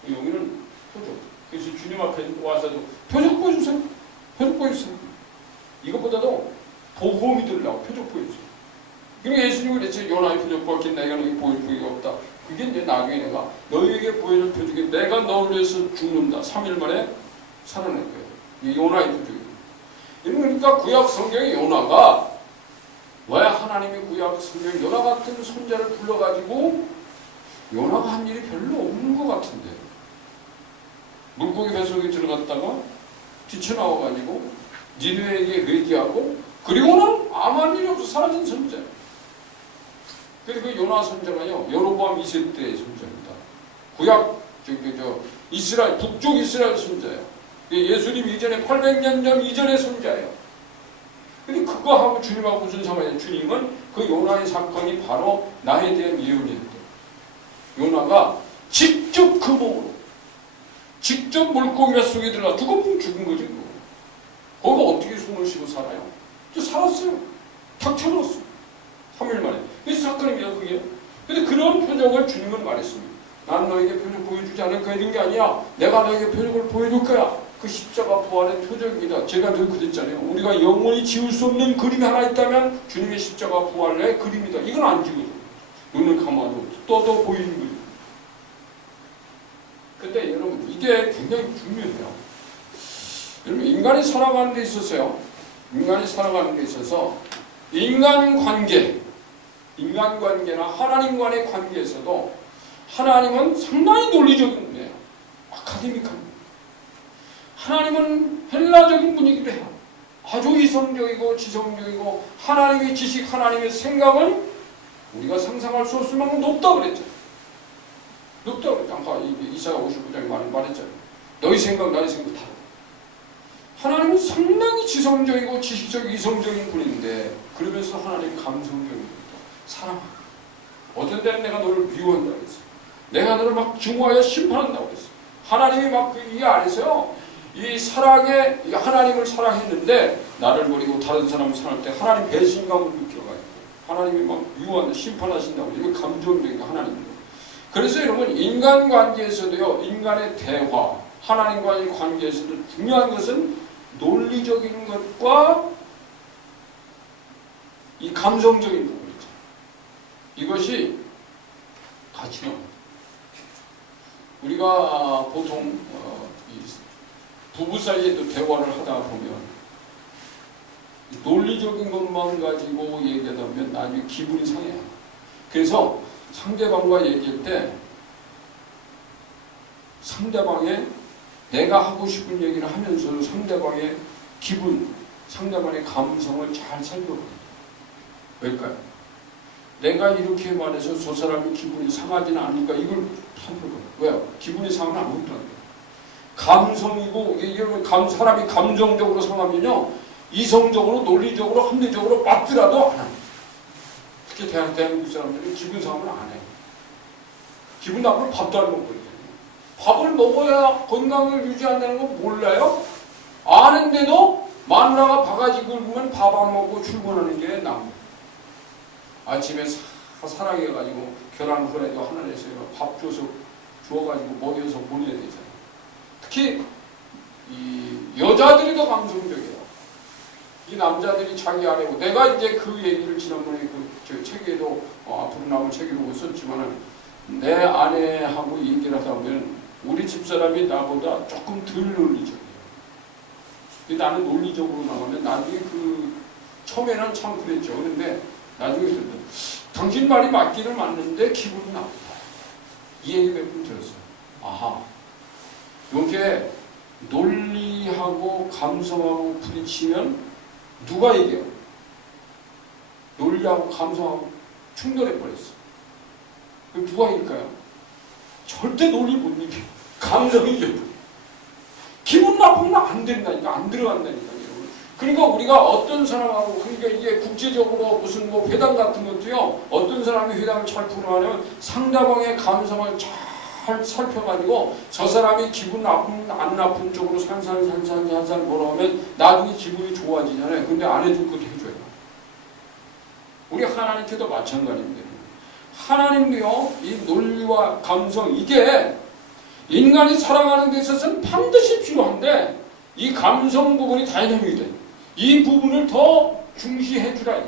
여기는 표적. 그래서 주님 앞에 와서도 표적 보여주세요. 이것보다도 보험이 들라고 표적 보여주세요. 그러니까 예수님이 그랬죠. 요나의 표적 보았긴 내가 너에게 보여줄 게 없다. 그게 이제 나중에 내가 너희에게 보여줄 표적이 내가 너를 위해서 죽는다. 3일 만에 살아낼 거예요. 이게 요나의 표적이에요. 그러니까 구약 성경의 요나가 왜 하나님의 구약 성경 요나 같은 손자를 불러가지고 요나가 한 일이 별로 없는 것 같은데 물고기 뱃속에 들어갔다가 뛰쳐나와가지고 니느웨에게 회개하고 그리고는 아무 한 일이 없어 사라진 선자. 그래서 그 요나 선자가요 여로보암 2세 때의 선자입니다. 구약 이스라엘 북쪽 이스라엘 선자예요. 예수님 이전에 800년 전 이전의 선자예요. 근데 그거하고 주님하고 무슨 상관이에요? 주님은 그 요나의 사건이 바로 나에 대한 예언이었대요. 요나가 직접 그 몸으로 직접 물고기 속에 들어가 죽으면 죽은 거지. 거기가 어떻게 숨을 쉬고 살아요? 살았어요. 탁 쳐들었어요. 3일 만에. 이 사건입니다. 그게. 근데 그런 표적을 주님은 말했습니다. 난 너에게 표적 보여주지 않을 거야. 이런 게 아니야. 내가 너에게 표적을 보여줄 거야. 그 십자가 부활의 표적입니다. 제가 늘 그랬잖아요. 우리가 영원히 지울 수 없는 그림이 하나 있다면 주님의 십자가 부활의 그림이다. 이건 안 지워져. 눈을 감아도 떠도 보이는 거죠. 근데 여러분 이게 굉장히 중요해요. 여러분 인간이 살아가는 데 있어서요. 인간관계나 하나님과의 관계에서도 하나님은 상당히 논리적인 분이에요. 아카데믹합니다. 하나님은 헬라적인 분이기도 해요. 아주 이성적이고 지성적이고 하나님의 지식, 하나님의 생각은 우리가 상상할 수 없을 만큼 높다고 그랬잖아요. 아까 이사야 59장에 말했잖아요. 너희 생각, 나의 생각 다. 하나님은 상당히 지성적이고 지식적, 이성적인 분인데 그러면서 하나님 감성적인 분이다. 사랑하고 어떤 때는 내가 너를 미워한다고 그랬어. 내가 너를 막 증오하여 심판한다고 그랬어. 하나님이 막 이 안에서요. 이 사랑에 하나님을 사랑했는데 나를 버리고 다른 사람을 사랑할 때 하나님 배신감을 느껴가지고 하나님이 막 미워한다, 심판하신다고. 이게 감정적인 하나님입니다. 그래서 여러분 인간관계에서도요. 인간의 대화, 하나님과의 관계에서도 중요한 것은 논리적인 것과 이 감성적인 부분 있죠. 이것이 같이 나옵니다. 우리가 보통 부부 사이에도 대화를 하다 보면 논리적인 것만 가지고 얘기하다 보면 나중에 기분이 상해요. 그래서 상대방과 얘기할 때 상대방의 내가 하고 싶은 얘기를 하면서도 상대방의 기분, 상대방의 감성을 잘 살펴봐요. 왜일까요? 내가 이렇게 말해서 저 사람이 기분이 상하지는 않을까? 이걸 살펴봐요. 왜요? 기분이 상하면 아무것도 안 돼요. 감성이고 사람이 감정적으로 상하면요, 이성적으로, 논리적으로, 합리적으로 맞더라도 안 해요. 특히 대한민국 사람들은 기분 상하면 안 해요. 기분 나쁘면 밥도 안 먹고 있어요. 밥을 먹어야 건강을 유지한다는 거 몰라요? 아는데도 마누라가 바가지 긁으면 밥 안 먹고 출근하는 게 남. 아침에 사랑해가지고 계란 후라이도 하나 내서요, 밥 줘서 주워가지고 먹여서 보내야 되잖아요. 특히 이 여자들이 더 감성적이에요. 이 남자들이 자기 아내고, 내가 이제 그 얘기를 지난번에 그 책에도 앞으로 나올 책으로 썼지만은, 내 아내하고 얘기를 하다 보면 우리 집사람이 나보다 조금 덜 논리적이에요. 나는 논리적으로 나가면 나중에 처음에는 참 그랬죠. 그런데 나중에 당신 말이 맞기는 맞는데 기분이 나쁘다. 이 얘기 몇 번 들었어요. 아하, 이게 논리하고 감성하고 부딪히면 누가 이겨요? 논리하고 감성하고 충돌해 버렸어. 누가 이길까요? 절대 논리 못 이겨. 감성이 이겨. 기분 나쁘면 안 된다니까, 안 들어간다니까요. 그러니까 우리가 어떤 사람하고, 그러니까 이게 국제적으로 무슨 뭐 회담 같은 것도요, 어떤 사람이 회담을 잘 풀어하면 상대방의 감성을 잘 살펴가지고 저 사람이 기분 나쁜 안 나쁜 쪽으로 산산 뭐라 하면 나중에 기분이 좋아지잖아요. 근데 안 해줄 것도 해줘요. 우리 하나님께도 마찬가지입니다. 하나님도요, 이 논리와 감성, 이게 인간이 살아가는 데 있어서는 반드시 필요한데, 이 감성 부분이 다이나믹이 돼. 이 부분을 더 중시해 주라.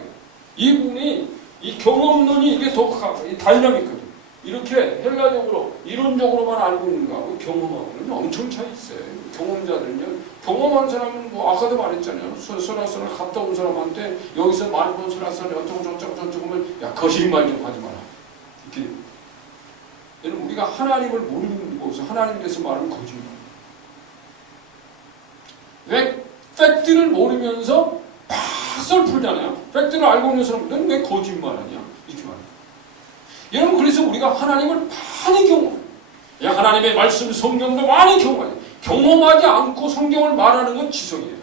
이 부분이, 이 경험론이 이게 더 다이나믹하죠. 이렇게 헬라적으로, 이론적으로만 알고 있는 거하고 경험하고는 엄청 차이 있어요. 경험자들은요, 경험한 사람은 뭐 아까도 말했잖아요. 설악산을 갔다 온 사람한테 여기서 많이 본 설악산이 어쩌고 저쩌고 하면, 야, 거짓말 좀 하지 마라. 이렇게. 얘는 우리가 하나님을 모르는 곳에서 하나님에 대해서 말하면 거짓말. 왜 팩트를 모르면서 팍 풀잖아요. 팩트를 알고 있는 사람들은 왜 거짓말하냐? 이렇게 말해요. 여러분, 그래서 우리가 하나님을 많이 경험해요. 하나님의 말씀, 성경도 많이 경험해요. 경험하지 않고 성경을 말하는 건 지성이에요.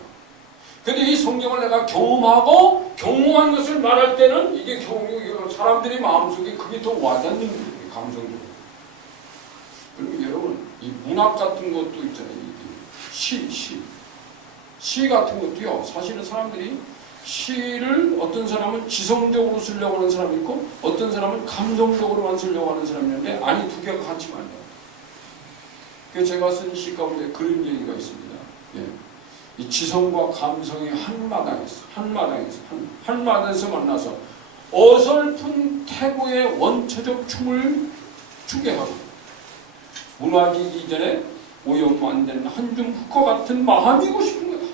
근데 이 성경을 내가 경험하고 경험한 것을 말할 때는 이게 사람들이 마음속에 그게 더 와닿는 거예요. 감정적으로. 그리고 여러분, 이 문학 같은 것도 있잖아요. 시 같은 것도요, 사실은 사람들이 시를 어떤 사람은 지성적으로 쓰려고 하는 사람이 있고 어떤 사람은 감성적으로만 쓰려고 하는 사람이 있는데, 아니, 두 개가 같이 맞아요. 그래서 제가 쓴 시 가운데 그런 얘기가 있습니다. 이 지성과 감성이 한마당에서 만나서 어설픈 태고의 원초적 춤을 추게 하고, 무너지기 이전에 오염 안 되는 한줌 흙과 같은 마음이고 싶은 거다.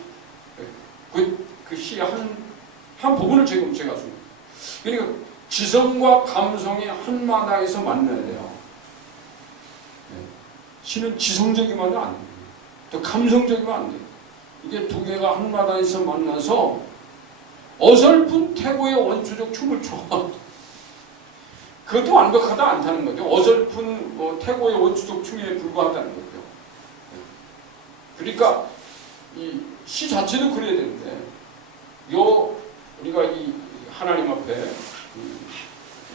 그 시의 한 부분을 제가 씁니다. 그러니까 지성과 감성이 한마당에서 만나야 돼요. 시는 지성적이면 안 돼요. 또 감성적이면 안 돼요. 이게 두 개가 한마당에서 만나서 어설픈 태고의 원초적 춤을 춰. 그것도 완벽하다 않다는 거죠. 어설픈 태고의 원초적 춤에 불과하다는 거죠. 그러니까 이 시 자체도 그래야 되는데, 우리가 이 하나님 앞에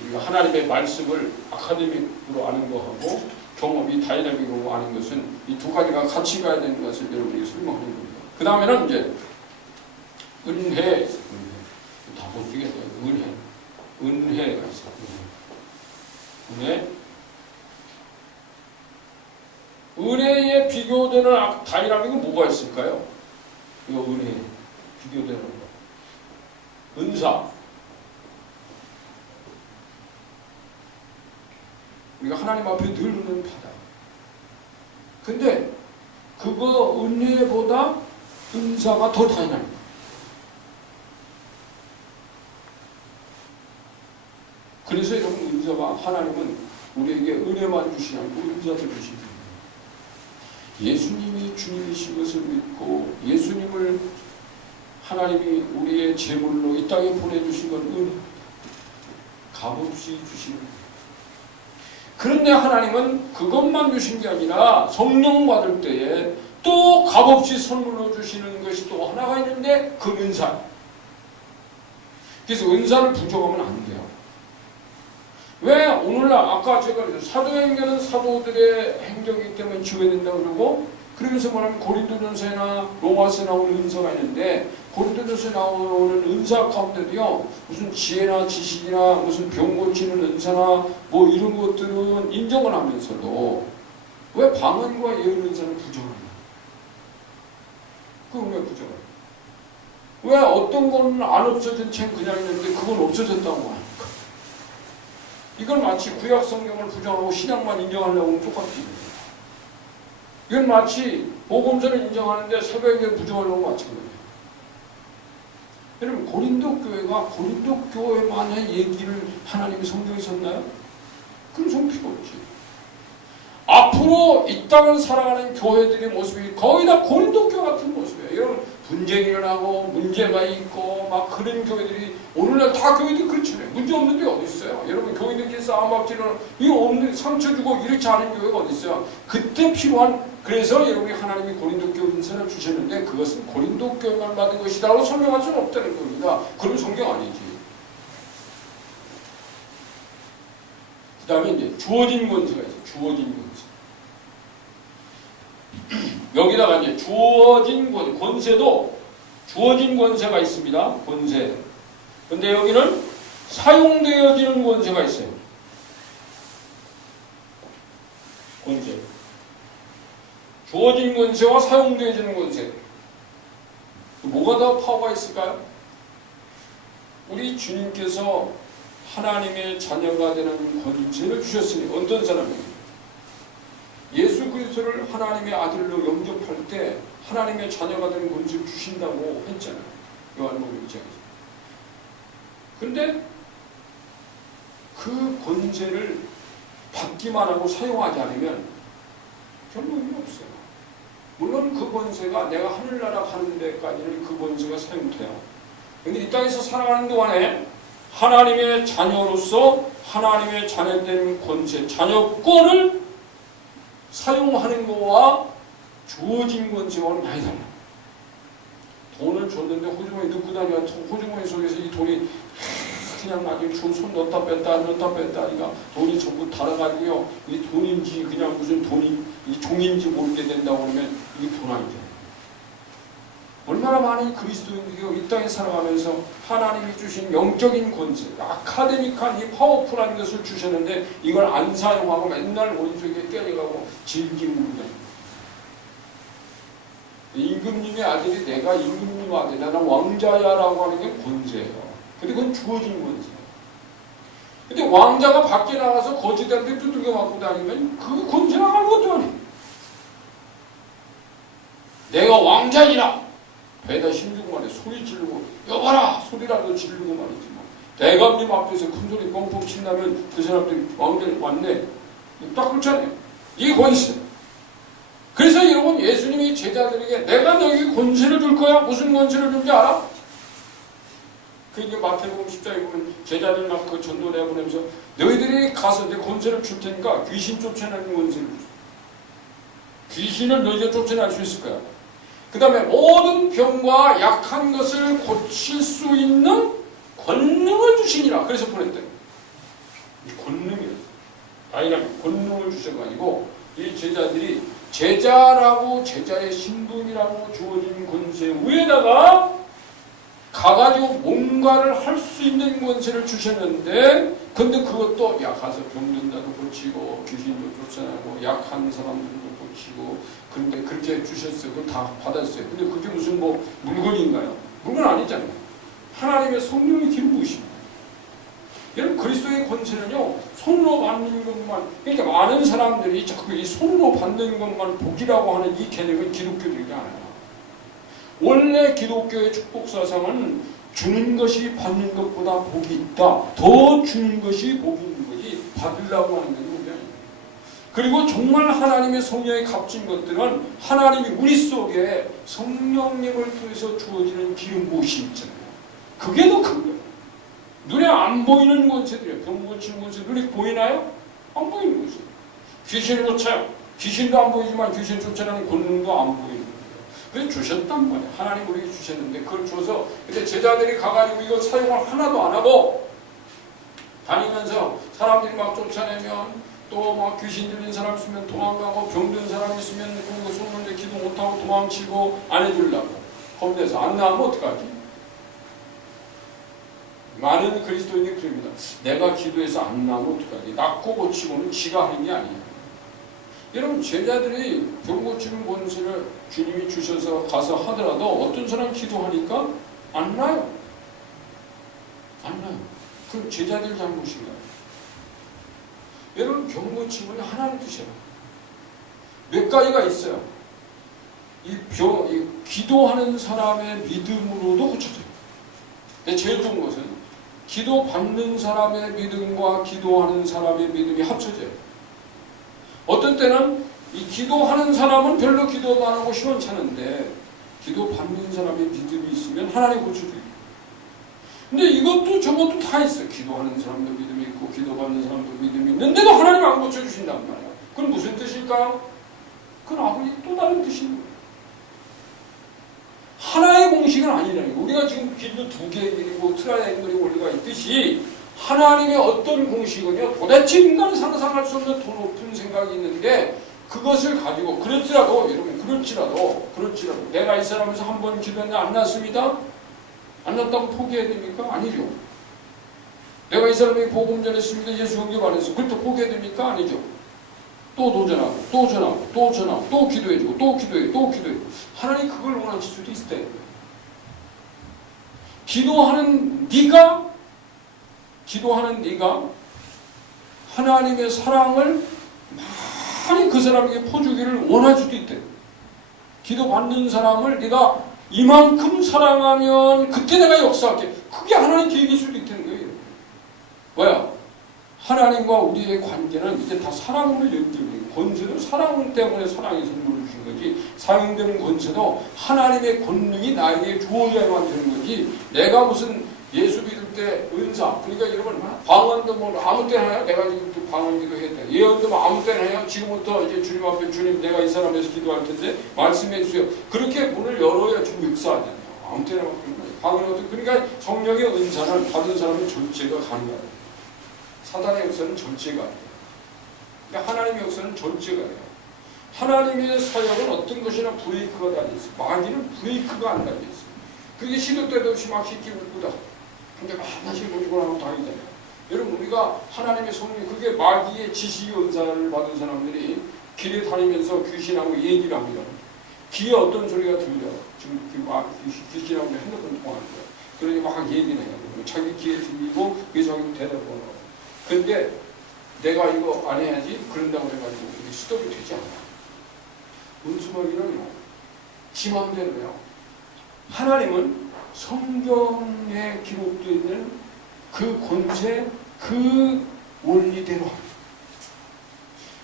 우리가 하나님의 말씀을 아카데믹으로 아는 거하고 경험이 다이나믹으로 아는 것은 이 두 가지가 같이 가야 되는 것을 여러분에게 설명하는 겁니다. 그 다음에는 이제 은혜. 다 못 쓰겠어요. 은혜가 있어요. 은혜에 비교되는 다이나믹은 뭐가 있을까요? 이거 은혜 비교되는 거. 은사. 우리가 하나님 앞에 늘 은혜를 받아요. 근데 그거 은혜보다 은사가 더 다양합니다. 그래서 여러분 은사가 하나님은 우리에게 은혜만 주시지 않고 은사도 주십니다. 예수님이 주님이신 것을 믿고 예수님을 하나님이 우리의 제물로 이 땅에 보내주신 건 은혜, 값없이 주시는 거예요. 그런데 하나님은 그것만 주신 게 아니라 성령 받을 때에 또 값없이 선물로 주시는 것이 또 하나가 있는데 그 은사. 그래서 은사를 부정하면 안 돼요. 왜 오늘날 아까 제가 사도행전은 사도들의 행적이기 때문에 지워낸다고 그러고 그러면서 말하면 고린도전서나 로마서에 나오는 은사가 있는데 고린도전서에 나오는 은사 가운데도요 무슨 지혜나 지식이나 무슨 병 고치는 은사나 뭐 이런 것들은 인정을 하면서도 왜 방언과 예언 은사는 부정하냐? 그건 왜 부정해요? 왜 어떤 건 안 없어진 채 그냥 있는데 그건 없어졌다고 하니까? 이건 마치 구약 성경을 부정하고 신약만 인정하려고 하면 똑같아요. 이건 마치 복음서를 인정하는데 사도행전을 부정하려고 마찬가지예요. 여러분 고린도 교회가 고린도 교회만의 얘기를 하나님이 성경에 썼나요? 그럼 좀 필요 없지. 앞으로 이 땅을 살아가는 교회들의 모습이 거의 다 고린도 교회 같은 모습이에요. 이런 분쟁이 일어나고 문제가 있고 막 그런 교회들이 오늘날 다 교회들이 그렇잖아요. 문제 없는 데 어디 있어요? 여러분 교회들끼리 싸움박질을 이거 없는 상처 주고 이렇게 하는 교회가 어디 있어요? 그때 필요한 그래서 여러분이 하나님이 고린도 교회 은사를 주셨는데 그것은 고린도 교회만 받은 것이다라고 설명할 수는 없다는 겁니다. 그럼 성경 아니지. 그 다음에 이제 주어진 권세가 있어요. 주어진 권세. 여기다가 이제 주어진 권세도 주어진 권세가 있습니다. 권세. 근데 여기는 사용되어지는 권세가 있어요. 권세. 주어진 권세와 사용되어지는 권세. 뭐가 더 파워가 있을까요? 우리 주님께서 하나님의 자녀가 되는 권세를 주셨으니 어떤 사람입니까? 예수 그리스도를 하나님의 아들로 영접할 때 하나님의 자녀가 되는 권세를 주신다고 했잖아요. 요한복음 1장에서. 그런데 그 권세를 받기만 하고 사용하지 않으면 별로 의미 없어요. 물론 그 권세가 내가 하늘나라 가는 데까지는 그 권세가 사용돼요. 그런데 이 땅에서 살아가는 동안에 하나님의 자녀로서 하나님의 자녀된 권세, 자녀권을 사용하는 것과 주어진 권세와는 많이 달라요. 돈을 줬는데 호주머니 넣고 다니까 호주머니 속에서 이 돈이 그냥 나중에 손 넣었다 뺐다 하니까 돈이 전부 달아가지고요. 이게 돈인지 그냥 무슨 돈이 이 종인지 모르게 된다고 그러면 이게 돈 아니죠. 얼마나 많은 그리스도인들이 이 땅에 살아가면서 하나님이 주신 영적인 권세, 아카데믹한 이 파워풀한 것을 주셨는데 이걸 안 사용하고 맨날 머릿속에 깨져가고 즐기는 거예요. 임금님의 아들이 내가 임금님 아들이야, 나 왕자야라고 하는 게 권세예요. 근데 그건 주어진 권세. 근데 왕자가 밖에 나가서 거지들한테 두들겨 맞고 다니면 그 권세는 아무것도 아니에요. 내가 왕자이라 배에다 힘주고 말해 소리 지르고 여봐라 소리라도 지르고 말이지 뭐. 대감님 앞에서 큰 소리 뻥뻥 친다면 그 사람들이 왕자님 왔네 딱 그렇잖아요. 이 권세. 그래서 여러분 예수님이 제자들에게 내가 너에게 권세를 줄 거야. 무슨 권세를 줄지 알아? 그 이제 마태복음 10장에 보면 제자들 막 그 전도 내보내면서 너희들이 가서 내 권세를 줄 테니까 귀신 쫓아내는 권세를 줄. 귀신을 너희가 쫓아낼 수 있을 거야. 그 다음에 모든 병과 약한 것을 고칠 수 있는 권능을 주시니라. 그래서 보냈대. 이 권능이었어. 다이나믹 권능을 주신 거 아니고 이 제자들이 제자라고 제자의 신분이라고 주어진 권세 위에다가 가가지고 뭔가를 할 수 있는 권세를 주셨는데, 근데 그것도 야 가서 병든 자도 고치고 귀신도 쫓아내고 약한 사람들도 고치고, 그런데 그렇게 주셨어요. 그걸 다 받았어요. 근데 그게 무슨 뭐 물건인가요? 물건 아니잖아요. 하나님의 성령의 기름 부으십니다. 여러분, 그리스도의 권세는요, 손으로 받는 것만, 그러니까 많은 사람들이 자꾸 이 손으로 받는 것만 복이라고 하는 이 개념은 기독교적이지 않아요. 원래 기독교의 축복 사상은 주는 것이 받는 것보다 복이 있다. 더 주는 것이 복이 있는 거지 받으려고 하는 것이 복이 아닙니다. 그리고 정말 하나님의 성령에 값진 것들은 하나님이 우리 속에 성령님을 통해서 주어지는 기름 부으심이 있잖아요. 그게 더 큰 거예요. 눈에 안 보이는 권세들이에요. 병 고치는 권세 눈에 보이나요? 안 보이는 권세. 귀신을 쫓아요. 귀신도 안 보이지만 귀신 쫓아내는 권능도 안 보이는 거예요. 그래서 주셨단 말이에요. 하나님 우리에게 주셨는데 그걸 줘서, 근데 제자들이 가가지고 이거 사용을 하나도 안 하고 다니면서 사람들이 막 쫓아내면, 또 막 귀신 들린 사람 있으면 도망가고, 병든 사람 있으면 그거 쏘는데 기도 못하고 도망치고, 안 해주려고 겁내서 안 나오면 어떡하지? 많은 그리스도인이 그럽니다. 내가 기도해서 안 나오면 어떡하지? 낫고 고치고는 지가 하는 게 아니에요. 여러분, 제자들이 병 고치는 권세를 주님이 주셔서 가서 하더라도 어떤 사람 기도하니까 안 나요. 안 나요. 그럼 제자들 잘못인가요? 여러분, 병 고치면 하나님 뜻이에요. 몇 가지가 있어요. 이 기도하는 사람의 믿음으로도 고쳐져요. 근데 제일 좋은 것은 기도 받는 사람의 믿음과 기도하는 사람의 믿음이 합쳐져요. 어떤 때는 이 기도하는 사람은 별로 기도도 안 하고 시원찮은데 기도 받는 사람의 믿음이 있으면 하나님 고쳐줘요. 근데 이것도 저것도 다 있어요. 기도하는 사람도 믿음이 있고 기도 받는 사람도 믿음이 있는데도 하나님 안 고쳐주신단 말이에요. 그건 무슨 뜻일까요? 그건 아버지 또 다른 뜻인 거예요. 하나의 공식은 아니라는 거예요. 우리가 지금 길도 두 개의 길이고 트라이앵글이 원리가 있듯이 하나님의 어떤 공식은요, 도대체 인간 상상할 수 없는 더 높은 생각이 있는데, 그것을 가지고 그렇지라도 여러분, 그렇지라도 내가 이 사람에서 한 번 기도했는데 안 났습니다. 안 났다고 포기해야 됩니까? 아니죠. 내가 이 사람에게 복음 전했습니다. 예수 영접 안 했어. 그걸 또 포기해야 됩니까? 아니죠. 또 도전하고 또 전하고 또 전하고 또 기도해주고 또 기도해 또 기도해. 하나님 그걸 원하실 수도 있을 때, 기도하는 네가 하나님의 사랑을 많이 그 사람에게 퍼주기를 원할 수도 있대. 기도 받는 사람을 네가 이만큼 사랑하면 그때 내가 역사할게. 그게 하나님 계획일 수도 있다는 거예요. 뭐야? 하나님과 우리의 관계는 이제 다 사랑으로 연결돼요. 권세도 사랑 때문에 사랑의 선물을 주신 거지, 사용되는 권세도 하나님의 권능이 나에게 주어져야만 되는 거지, 내가 무슨 예수 믿을 때 은사, 그러니까 여러분 방언도 뭐 아무 때나 해요. 내가 지금 또 방언기도 했다. 예언도 뭐 아무 때나 해요. 지금부터 이제 주님 앞에 주님 내가 이 사람에서 기도할 텐데 말씀해 주세요. 그렇게 문을 열어야 좀 역사하잖아요. 아무 때나 막 그런 거예요. 방언도, 그러니까 성령의 은사는 받은 사람의 절제가 가능해요. 사단의 역사는 절제가 돼요. 그러니까 하나님의 역사는 절제가 돼요. 하나님의 사역은 어떤 것이나 브레이크가 달려있어요. 마귀는 브레이크가 안 달려있어요. 그게 시도 때도 없이 막 시키고 있구다. 근데 하나씩 모이고 나면 다행이잖아요. 여러분, 우리가 하나님의 성령, 그게 마귀의 지식 은사를 받은 사람들이 길에 다니면서 귀신하고 얘기를 합니다. 귀에 어떤 소리가 들려. 지금 귀신하고 핸드폰 통화하는 거예요. 그러니 막 얘기를 해요. 자기 귀에 들리고 그게 자기 대답을 하고. 근데 내가 이거 안 해야지 그런다고 해가지고 이게 스톱이 되지 않아. 은수마귀는요, 지 마음대로요. 하나님은 성경에 기록되어 있는 그 권세, 그 원리대로 합니다.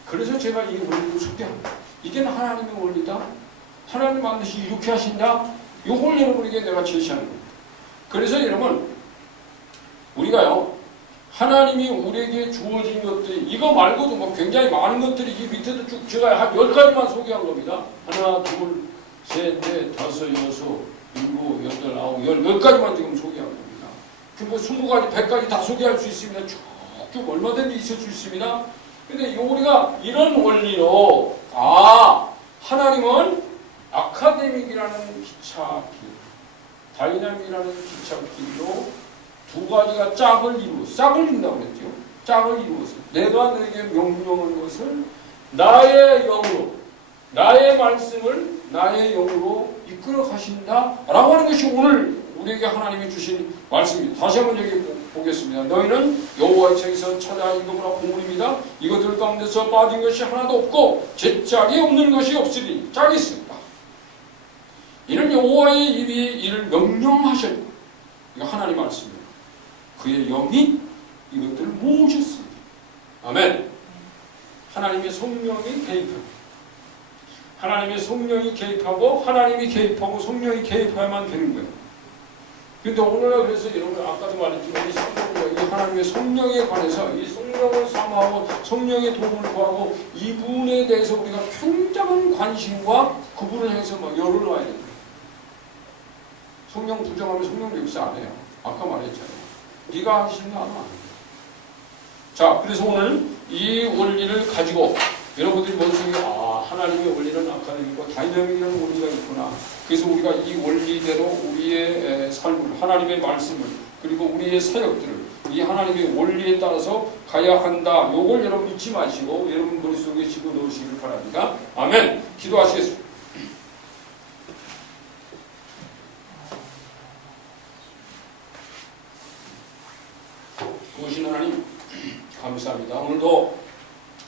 그래서 제가 이 원리를 소개합니다. 이게 하나님의 원리다. 하나님 반드시 이렇게 하신다. 이걸 여러분에게 내가 제시하는 겁니다. 그래서 여러분, 우리가요, 하나님이 우리에게 주어진 것들이, 이거 말고도 뭐 굉장히 많은 것들이 이 밑에도 쭉 제가 한 10가지만 소개한 겁니다. 하나, 둘, 셋, 넷, 다섯, 여섯, 일곱, 여덟, 아홉, 열, 10가지만 지금 소개한 겁니다. 그 뭐 20가지, 100가지 다 소개할 수 있습니다. 쭉 얼마든지 있을 수 있습니다. 근데 우리가 이런 원리로, 하나님은 아카데믹이라는 기차, 다이나믹이라는 기찻길로 두 가지가 짝을 이룬다고 그랬죠. 짝을 이루어서 내가 너에게 명령한 것을 나의 영으로, 나의 말씀을 나의 영으로 이끌어 가신다라고 하는 것이 오늘 우리에게 하나님이 주신 말씀입니다. 다시 한번 여기 보겠습니다. 너희는 여호와의 책에서 찾아 읽어보라 보물입니다. 이것들 가운데서 빠진 것이 하나도 없고 제 짝이 없는 것이 없으니 짝이 있습니다. 이는 여호와의 입이 이를 명령하셨다. 이거 하나님 말씀입니다. 그의 영이 이것들을 모으셨습니다. 아멘. 하나님의 성령이 개입합니다. 하나님의 성령이 개입하고 하나님이 개입하고 성령이 개입해야만 되는 거예요. 근데 오늘날 그래서 여러분 아까도 말했지만 이 하나님의 성령에 관해서 이 성령을 사모하고 성령의 도움을 구하고 이분에 대해서 우리가 굉장한 관심과 그분을 향해서 막 열을 놔야 됩니다. 성령 부정하면 성령 역사 안 해요. 아까 말했잖아요. 네가 하시는 거 하면 안 돼요. 자, 그래서 오늘 이 원리를 가지고 여러분들이 머릿속에 하나님의 원리는 아카데미고 다이나믹이라는 원리가 있구나. 그래서 우리가 이 원리대로 우리의 삶을, 하나님의 말씀을, 그리고 우리의 사역들을 이 하나님의 원리에 따라서 가야 한다. 요걸 여러분 잊지 마시고 여러분 머릿속에 집어넣으시길 바랍니다. 아멘. 기도하시겠습니다. 무엇인 하나님 감사합니다. 오늘도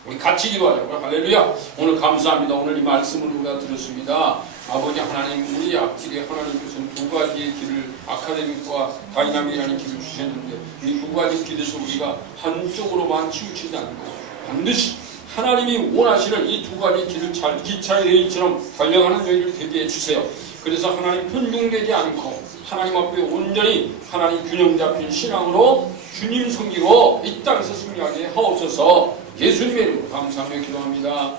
우리 같이 기도하자고요. 할렐루야. 오늘 감사합니다. 오늘 이 말씀을 우리가 들었습니다. 아버지 하나님, 우리 앞길에 하나님께서는 두 가지의 길을, 아카데믹과 다이나믹이라는 길을 주셨는데 이 두 가지 길에서 우리가 한쪽으로만 치우치지 않고 반드시 하나님이 원하시는 이 두 가지 길을 잘 기차의 레일처럼 달려가는 저희를 되게 해주세요. 그래서 하나님 편중되지 않고 하나님 앞에 온전히 하나님 균형 잡힌 신앙으로 주님 섬기고 이 땅에서 승리하게 하옵소서. 예수님의 이름으로 감사하며 기도합니다.